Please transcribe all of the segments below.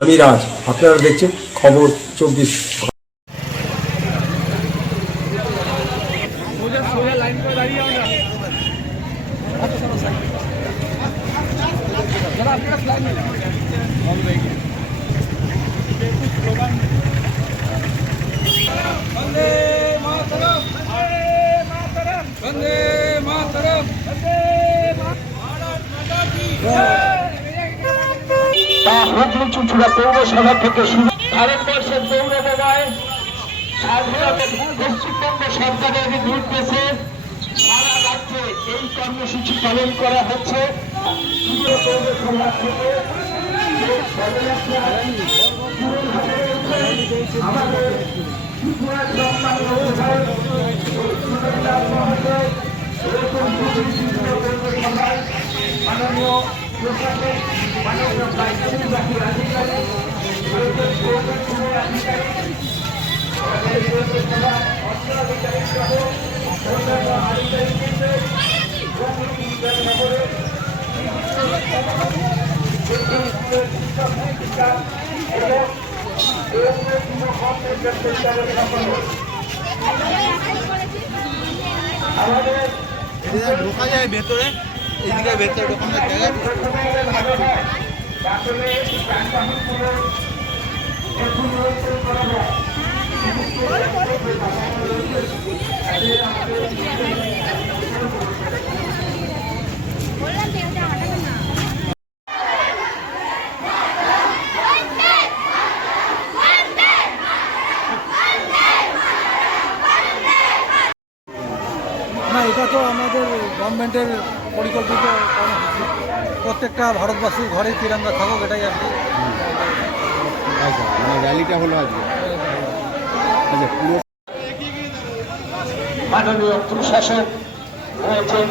আমি রাজ, আপনারা দেখছেন খবর 24। হুগলি চুঁচুড়া পৌরসভা থেকে শুরু ভারতবর্ষের পৌরসভায় স্বাধীনতার পশ্চিমবঙ্গ সরকারের নির্দেশে সারা রাজ্যে এই কর্মসূচি পালন করা হচ্ছে। পৌরসভা থেকে আমাদের মাননীয় প্রশাসক, মাননীয় কার্যনির্বাহী আধিকারিক, অর্থ আধিকারিক সহ অন্যান্য আধিকারিকদের আমাদের ঢোকা যায় ভেতরে, এইদিকে ভেতরে ঢোকানোর জায়গা না, এটা তো আমাদের গভর্নমেন্টের পরিকল্পিত কর্মসূচি। প্রত্যেকটা ভারতবাসীর ঘরে তিরঙ্গা থাকুক, এটাই আর কি। আচ্ছা, মানে র্যালিটা হলো আজকে। আচ্ছা, পুরো মাননীয় প্রশাসক হয়েছেন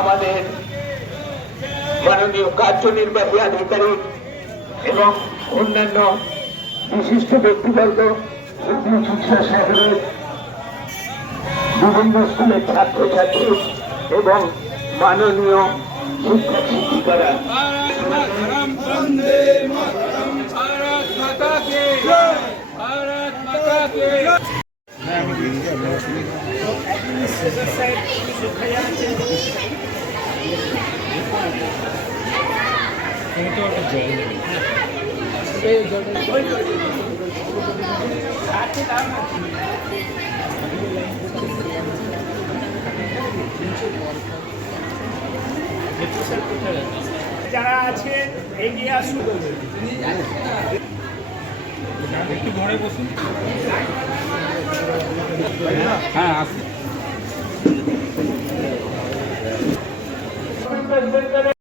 আমাদের মাননীয় কার্যনির্বাহী আধিকারিক এবং অন্যান্য বিশিষ্ট ব্যক্তিবর্গ, চুঁচুড়া শহরের বিভিন্ন স্কুলের ছাত্রছাত্রী এবং মাননীয় শিক্ষক শিক্ষিকারা। যারা আছে এগিয়ে আসুন, একটু ঘরে বসুন। হ্যাঁ, আসুন।